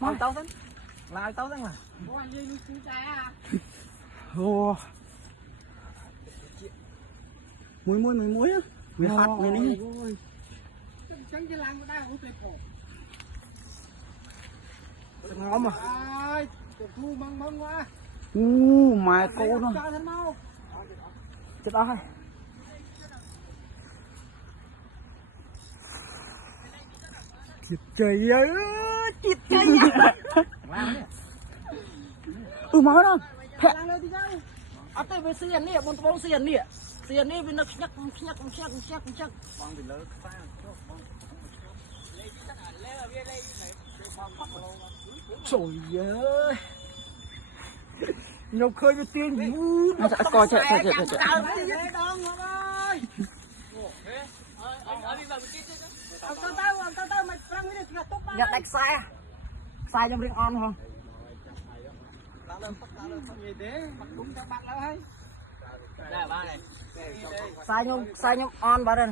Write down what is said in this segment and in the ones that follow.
Mau tao thế. Lại tao thế là. Ồ. Muối á. Muối phát này ní. Ngon mà. Mà cô nó. Chết ơi. Chết trời ơi. Chết trời ơi. Máu đâu. À tôi về xiên nè, bọn tôi xiên nè. Xiên nè vì nó nhắc. Băng bị lớn xa. Trời ơi. Nhục khơi cho tiên vui. Nó sẽ coi chạy. Nhặt đạch sai. Sai trong riêng on không? Sai nhung on vào đây.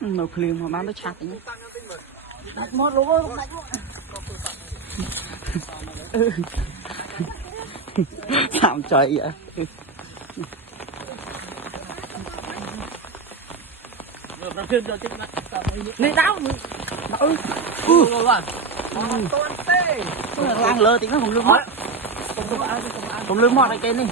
Nó clean mà bán nó chặt nhá. Đặt một luôn ơi, đặt luôn. Sao trời vậy? Này đau. Lang lơ tí nó không lương mót. Không lương mót này cái này.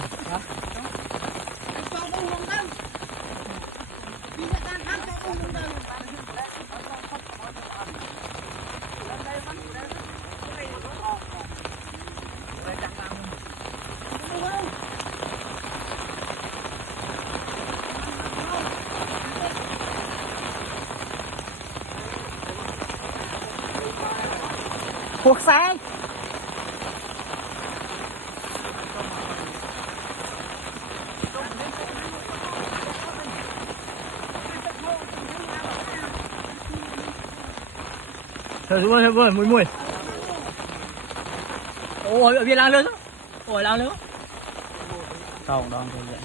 Cuộc xe. Thôi mùi. Ôi, ở bên lang lớn. Ôi lang lớn. Không đâu thôi vậy.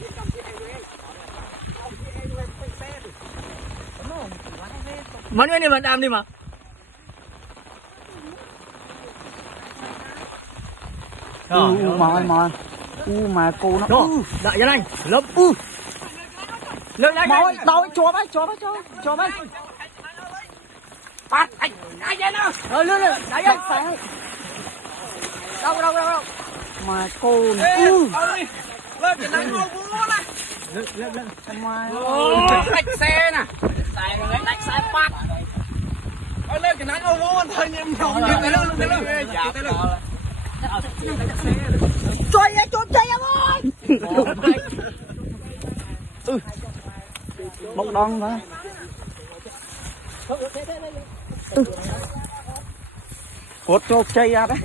Mắn bên này mà đam đi mà. Mà cô nó. Đại dân anh, lớp lớp này. Máu đâu cho bay. Bắt anh dân nào. Rồi lươn rồi, đại dân. Đâu. Mà cô. Lên cái nắng ngô bố này. Lên. Đạch xe nè. Đạch xe phát. Lên cái nắng ngô bố thôi nhưng không như cái lưng. Chơi em ơi. Bốc đong thôi. Hốt cho chơi ra đấy.